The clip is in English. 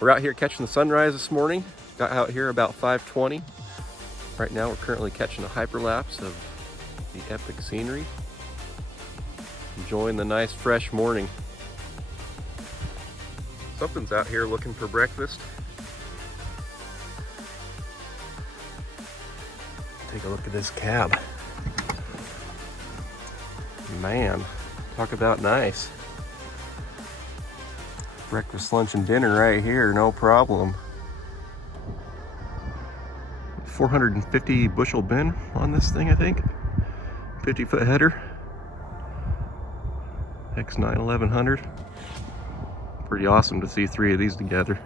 We're out here catching the sunrise this morning. Got out here about 5:20. Right now we're currently catching a hyperlapse of the epic scenery. Enjoying the nice fresh morning. Something's out here looking for breakfast. Take a look at this cab. Man, talk about nice. Breakfast, lunch, and dinner right here, no problem. 450 bushel bin on this thing, I think. 50-foot header. X9 1100. Pretty awesome to see three of these together.